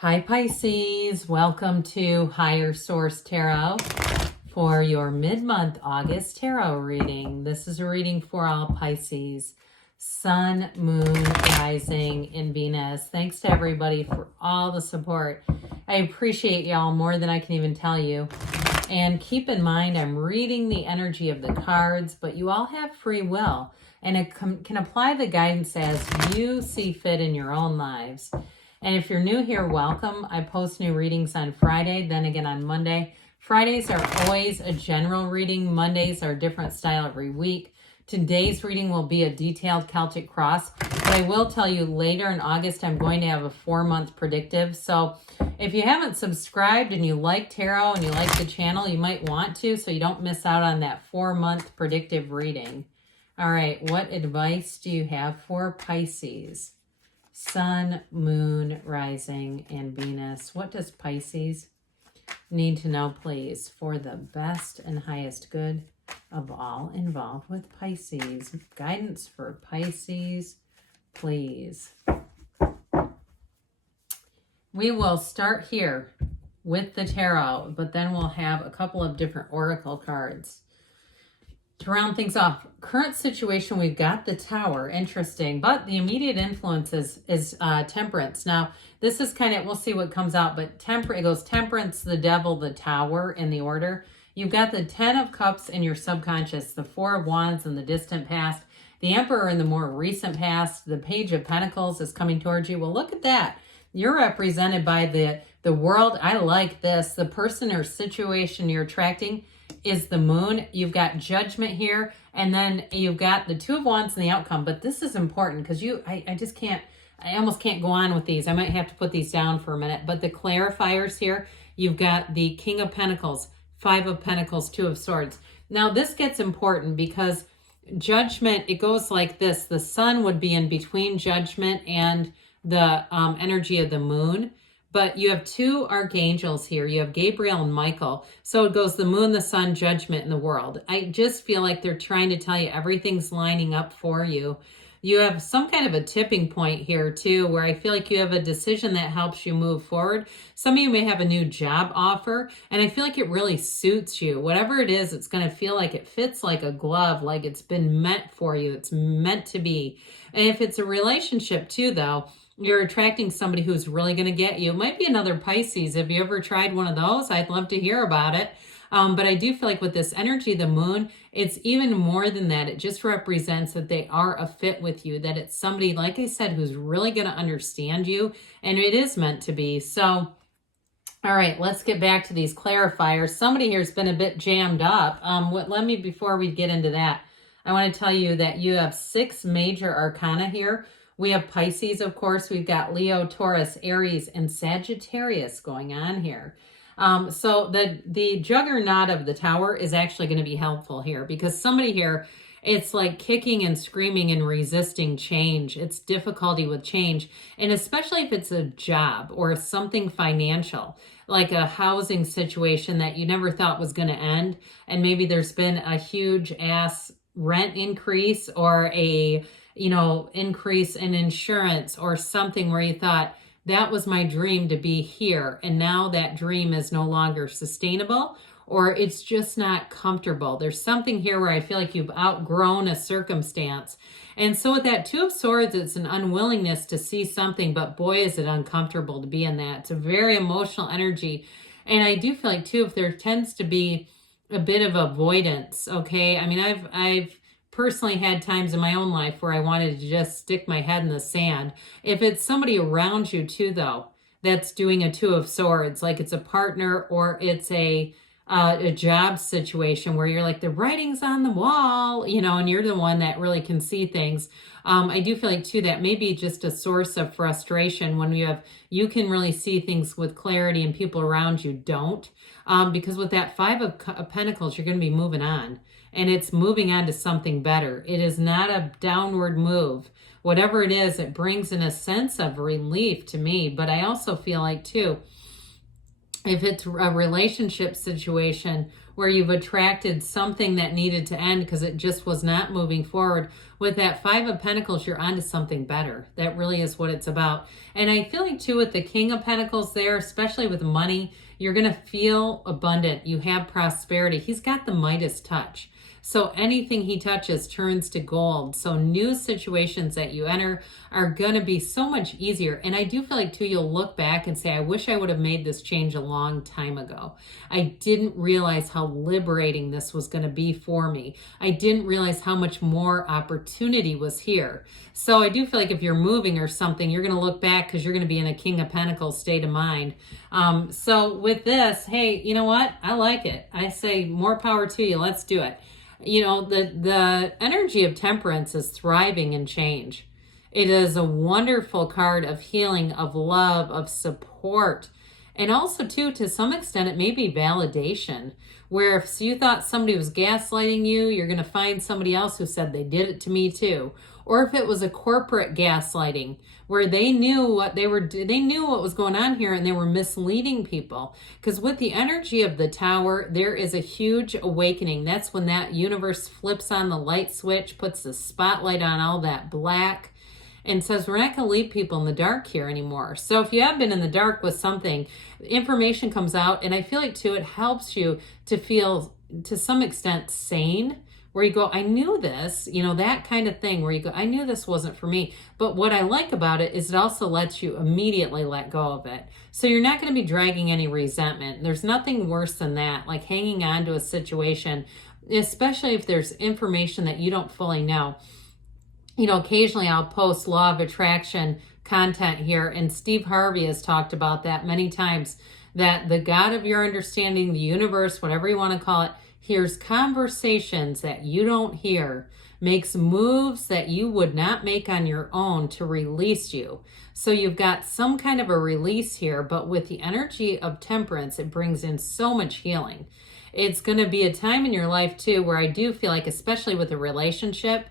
Hi Pisces, welcome to Higher Source Tarot for your mid-month August tarot reading. This is a reading for all Pisces, Sun, Moon, Rising, and Venus. Thanks to everybody for all the support. I appreciate y'all more than I can even tell you. And keep in mind, I'm reading the energy of the cards, but you all have free will, and it can apply the guidance as you see fit in your own lives. And if you're new here, welcome. I post new readings on Friday, then again on Monday. Fridays are always a general reading. Mondays are a different style every week. Today's reading will be a detailed Celtic cross. But I will tell you later in August, I'm going to have a 4-month predictive. So if you haven't subscribed and you like tarot and you like the channel, you might want to so you don't miss out on that 4-month predictive reading. All right, what advice do you have for Pisces? Sun, Moon, Rising, and Venus. What does Pisces need to know, please, for the best and highest good of all involved with Pisces? Guidance for Pisces, please. We will start here with the tarot, but then we'll have a couple of different oracle cards. To round things off, current situation, we've got the Tower, interesting, but the immediate influence is Temperance. Now, this is kind of, we'll see what comes out, but it goes Temperance, the Devil, the Tower in the order. You've got the 10 of Cups in your subconscious, the 4 of Wands in the distant past, the Emperor in the more recent past, the Page of Pentacles is coming towards you. Well, look at that. You're represented by the world. I like this. The person or situation you're attracting is the Moon. You've got Judgment here, and then you've got the 2 of Wands and the outcome. But this is important because I almost can't go on with these. I might have to put these down for a minute. But the clarifiers here, you've got the King of Pentacles, 5 of Pentacles, 2 of Swords. Now this gets important because Judgment, it goes like this. The Sun would be in between Judgment and the energy of the Moon. But you have 2 archangels here. You have Gabriel and Michael. So it goes the Moon, the Sun, Judgment, and the World. I just feel like they're trying to tell you everything's lining up for you. You have some kind of a tipping point here too, where I feel like you have a decision that helps you move forward. Some of you may have a new job offer, and I feel like it really suits you. Whatever it is, it's going to feel like it fits like a glove, like it's been meant for you. It's meant to be. And if it's a relationship too, though, you're attracting somebody who's really going to get you. It might be another Pisces. Have you ever tried one of those? I'd love to hear about it. But I do feel like with this energy, the Moon, it's even more than that. It just represents that they are a fit with you, that it's somebody, like I said, who's really going to understand you, and it is meant to be. So, all right, let's get back to these clarifiers. Somebody here has been a bit jammed up. Before we get into that, I want to tell you that you have 6 major arcana here. We have Pisces, of course. We've got Leo, Taurus, Aries, and Sagittarius going on here. So the juggernaut of the Tower is actually going to be helpful here because somebody here, it's like kicking and screaming and resisting change. It's difficulty with change. And especially if it's a job or something financial, like a housing situation that you never thought was going to end. And maybe there's been a huge ass rent increase or a increase in insurance or something where you thought, that was my dream to be here. And now that dream is no longer sustainable, or it's just not comfortable. There's something here where I feel like you've outgrown a circumstance. And so with that 2 of Swords, it's an unwillingness to see something, but boy, is it uncomfortable to be in that. It's a very emotional energy. And I do feel like too, if there tends to be a bit of avoidance, okay? I mean, I've personally had times in my own life where I wanted to just stick my head in the sand. If it's somebody around you too, though, that's doing a 2 of Swords, like it's a partner or it's a job situation where you're like, the writing's on the wall, and you're the one that really can see things. I do feel like too, that may be just a source of frustration when you can really see things with clarity and people around you don't. Because with that 5 of Pentacles, you're going to be moving on. And it's moving on to something better. It is not a downward move. Whatever it is, it brings in a sense of relief to me. But I also feel like, too, if it's a relationship situation where you've attracted something that needed to end because it just was not moving forward. With that Five of Pentacles, you're onto something better. That really is what it's about. And I feel like too with the King of Pentacles there, especially with money, you're going to feel abundant. You have prosperity. He's got the Midas touch. So anything he touches turns to gold. So new situations that you enter are going to be so much easier. And I do feel like too, you'll look back and say, I wish I would have made this change a long time ago. I didn't realize how liberating this was going to be for me. I didn't realize how much more opportunity was here. So I do feel like if you're moving or something, you're going to look back because you're going to be in a King of Pentacles state of mind. So with this, hey, you know what? I like it. I say more power to you. Let's do it. You know, the energy of Temperance is thriving in change. It is a wonderful card of healing, of love, of support. And also, too, to some extent, it may be validation. Where if you thought somebody was gaslighting you, you're going to find somebody else who said they did it to me too. Or if it was a corporate gaslighting where they knew what they knew what was going on here and they were misleading people. Because with the energy of the Tower, there is a huge awakening. That's when that universe flips on the light switch, puts the spotlight on all that black, and says, we're not going to leave people in the dark here anymore. So if you have been in the dark with something, information comes out, and I feel like, too, it helps you to feel, to some extent, sane, where you go, I knew this, you know, that kind of thing, where you go, I knew this wasn't for me. But what I like about it is it also lets you immediately let go of it. So you're not going to be dragging any resentment. There's nothing worse than that, like hanging on to a situation, especially if there's information that you don't fully know. You know, occasionally I'll post law of attraction content here, and Steve Harvey has talked about that many times, that the God of your understanding, the universe, whatever you want to call it, hears conversations that you don't hear, makes moves that you would not make on your own to release you. So you've got some kind of a release here, but with the energy of Temperance, it brings in so much healing. It's going to be a time in your life too where I do feel like, especially with a relationship,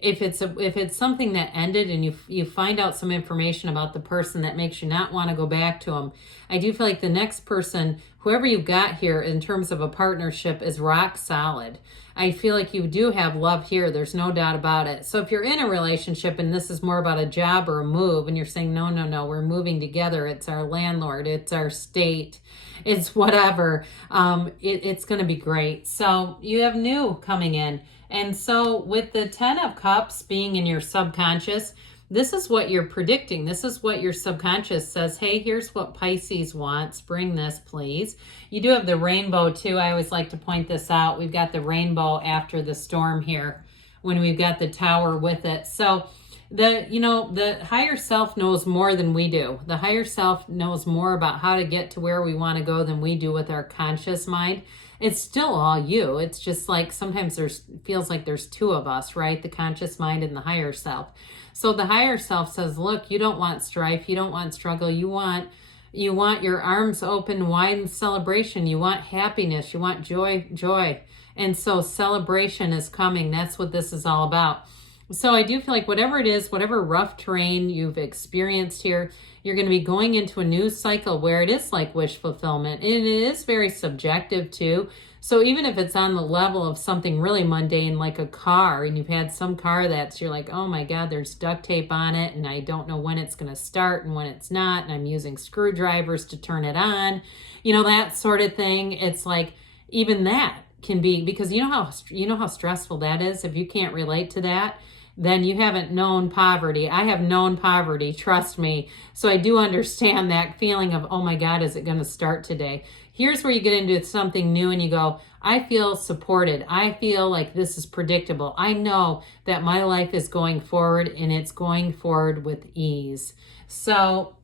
if it's something that ended and you find out some information about the person that makes you not want to go back to them, I do feel like the next person, whoever you've got here in terms of a partnership, is rock solid. I feel like you do have love here. There's no doubt about it. So if you're in a relationship and this is more about a job or a move and you're saying, no, we're moving together. It's our landlord. It's our state. It's whatever. It's going to be great. So you have new coming in. And so with the 10 of Cups being in your subconscious, this is what you're predicting. This is what your subconscious says. Hey, here's what Pisces wants. Bring this, please. You do have the rainbow too. I always like to point this out. We've got the rainbow after the storm here when we've got the Tower with it. So the higher self knows more than we do. The higher self knows more about how to get to where we want to go than we do with our conscious mind. It's still all you. It's just like sometimes feels like there's two of us, right? The conscious mind and the higher self. So the higher self says, look, you don't want strife. You don't want struggle. You want your arms open wide in celebration. You want happiness. You want joy. And so celebration is coming. That's what this is all about. So I do feel like whatever it is, whatever rough terrain you've experienced here, you're going to be going into a new cycle where it is like wish fulfillment. And it is very subjective too. So even if it's on the level of something really mundane like a car, and you've had some car you're like, oh my God, there's duct tape on it and I don't know when it's going to start and when it's not, and I'm using screwdrivers to turn it on, that sort of thing. It's like even that can be, because you know how stressful that is. If you can't relate to that, then you haven't known poverty. I have known poverty, trust me. So I do understand that feeling of, oh my God, is it going to start today? Here's where you get into something new and you go, I feel supported. I feel like this is predictable. I know that my life is going forward and it's going forward with ease. So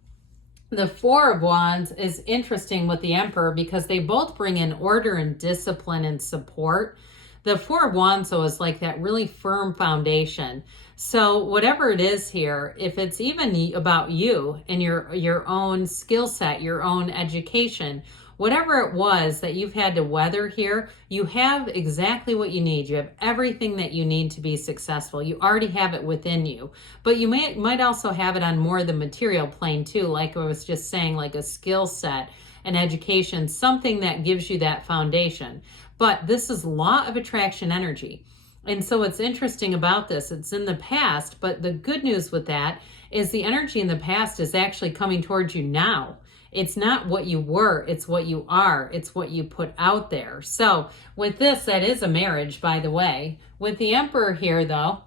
the Four of Wands is interesting with the Emperor because they both bring in order and discipline and support. The Four of Wands, though, is like that really firm foundation. So whatever it is here, if it's even about you and your own skill set, your own education, whatever it was that you've had to weather here, you have exactly what you need. You have everything that you need to be successful. You already have it within you. But you might also have it on more the material plane too, like I was just saying, like a skill set, an education, something that gives you that foundation. But this is law of attraction energy. And so what's interesting about this, it's in the past, but the good news with that is the energy in the past is actually coming towards you now. It's not what you were, it's what you are. It's what you put out there. So with this, that is a marriage, by the way. With the Emperor here, though,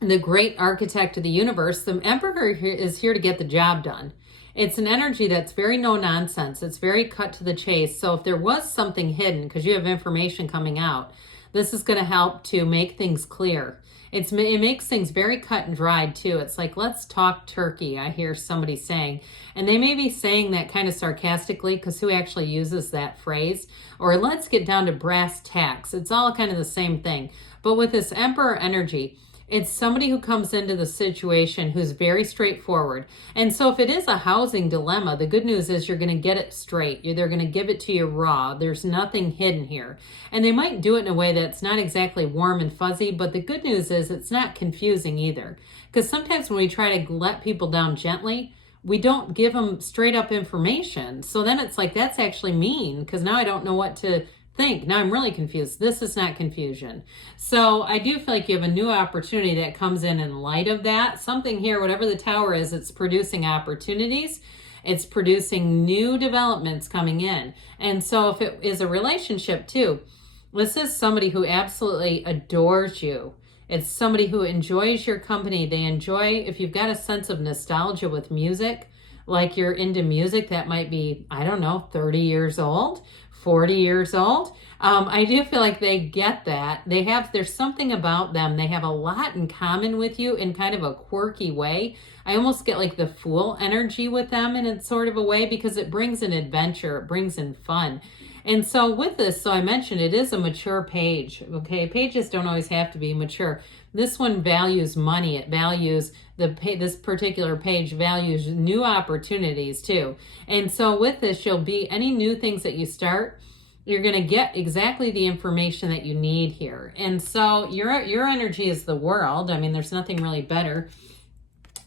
the great architect of the universe, the Emperor is here to get the job done. It's an energy that's very no nonsense. It's very cut to the chase. So if there was something hidden, because you have information coming out, this is going to help to make things clear. It makes things very cut and dried too. It's like, let's talk turkey, I hear somebody saying. And they may be saying that kind of sarcastically, because who actually uses that phrase? Or let's get down to brass tacks. It's all kind of the same thing. But with this Emperor energy, it's somebody who comes into the situation who's very straightforward. And so if it is a housing dilemma, the good news is you're going to get it straight. They're going to give it to you raw. There's nothing hidden here. And they might do it in a way that's not exactly warm and fuzzy, but the good news is it's not confusing either. Because sometimes when we try to let people down gently, we don't give them straight up information. So then it's like, that's actually mean, because now I don't know what to think. Now I'm really confused. This is not confusion. So I do feel like you have a new opportunity that comes in light of that. Something here, whatever the tower is, it's producing opportunities. It's producing new developments coming in. And so if it is a relationship too, this is somebody who absolutely adores you. It's somebody who enjoys your company. They enjoy, if you've got a sense of nostalgia with music, like you're into music that might be, I don't know, 30 years old, 40 years old. I do feel like they get that. There's something about them. They have a lot in common with you in kind of a quirky way. I almost get like the Fool energy with them in a sort of a way, because it brings in adventure, it brings in fun. And so with this, so I mentioned it is a mature page. Okay, pages don't always have to be mature. This one values money. It values this particular page values new opportunities too. And so with this, you'll be any new things that you start, you're going to get exactly the information that you need here. And so your energy is the world. I mean, there's nothing really better.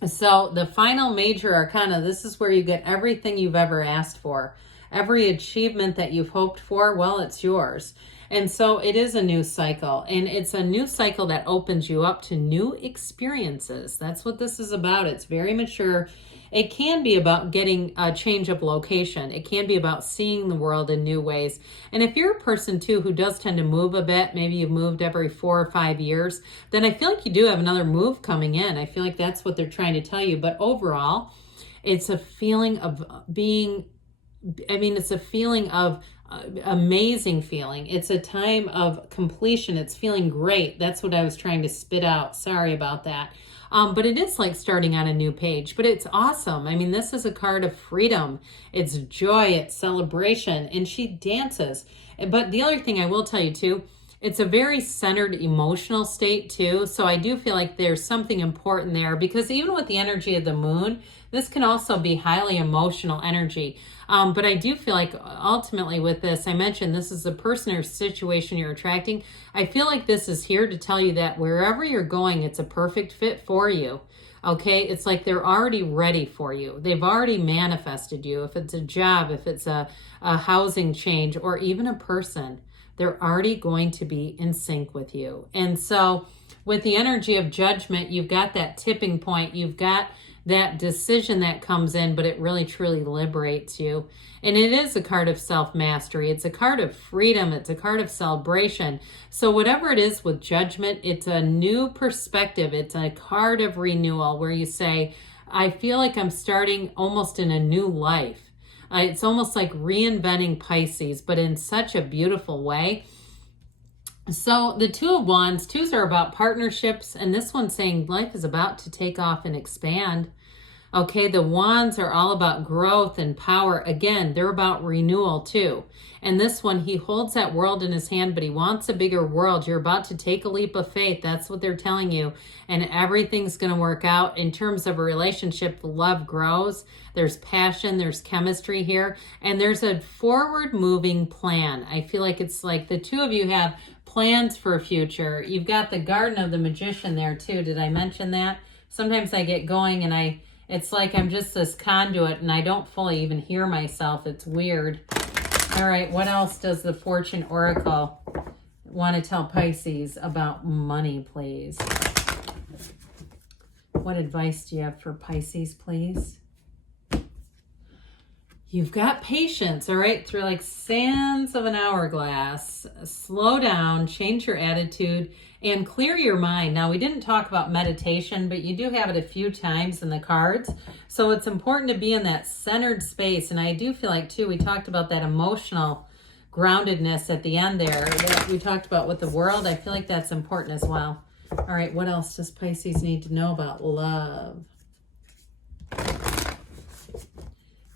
So the final major arcana, this is where you get everything you've ever asked for. Every achievement that you've hoped for, well, it's yours. And so it is a new cycle, and it's a new cycle that opens you up to new experiences. That's what this is about. It's very mature. It can be about getting a change of location. It can be about seeing the world in new ways. And if you're a person too who does tend to move a bit, maybe you've moved every 4 or 5 years, then I feel like you do have another move coming in. I feel like that's what they're trying to tell you. But overall, it's a feeling of it's a feeling of amazing feeling. It's a time of completion. It's feeling great. That's what I was trying to spit out. Sorry about that. But it is like starting on a new page, but it's awesome. I mean, this is a card of freedom. It's joy, it's celebration, and she dances. But the other thing I will tell you too, it's a very centered emotional state too. So I do feel like there's something important there, because even with the energy of the moon, this can also be highly emotional energy. But I do feel like ultimately with this, I mentioned this is a person or situation you're attracting. I feel like this is here to tell you that wherever you're going, it's a perfect fit for you. Okay, it's like they're already ready for you. They've already manifested you. If it's a job, if it's a housing change, or even a person, they're already going to be in sync with you. And so with the energy of judgment, you've got that tipping point. You've got that decision that comes in, but it really truly liberates you. And it is a card of self-mastery. It's a card of freedom. It's a card of celebration. So whatever it is with judgment, it's a new perspective. It's a card of renewal where you say, I feel like I'm starting almost in a new life. It's almost like reinventing Pisces, but in such a beautiful way. So the Two of Wands, twos are about partnerships, and this one's saying life is about to take off and expand. Okay, the Wands are all about growth and power. Again, they're about renewal too. And this one, he holds that world in his hand, but he wants a bigger world. You're about to take a leap of faith. That's what they're telling you. And everything's going to work out. In terms of a relationship, the love grows. There's passion, there's chemistry here, and there's a forward moving plan. I feel like it's like the two of you have plans for a future. You've got the Garden of the Magician there too. Did I mention that? Sometimes I get going and it's like I'm just this conduit and I don't fully even hear myself. It's weird. All right, what else does the Fortune Oracle want to tell Pisces about money, please? What advice do you have for Pisces, please? You've got patience, all right? Through like sands of an hourglass. Slow down, change your attitude, and clear your mind. Now, we didn't talk about meditation, but you do have it a few times in the cards. So it's important to be in that centered space. And I do feel like, too, we talked about that emotional groundedness at the end there that we talked about with the world. I feel like that's important as well. All right, what else does Pisces need to know about love?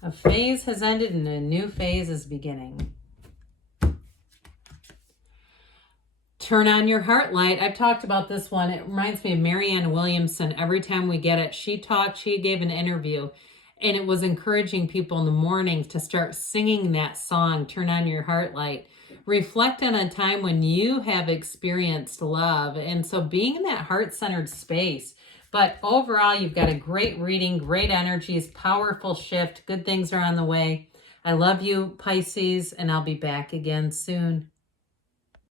A phase has ended and a new phase is beginning. Turn on your heart light. I've talked about this one. It reminds me of Marianne Williamson. Every time we get it, she gave an interview, and it was encouraging people in the morning to start singing that song, Turn on Your Heart Light. Reflect on a time when you have experienced love. And so being in that heart-centered space. But overall, you've got a great reading, great energies, powerful shift. Good things are on the way. I love you, Pisces, and I'll be back again soon.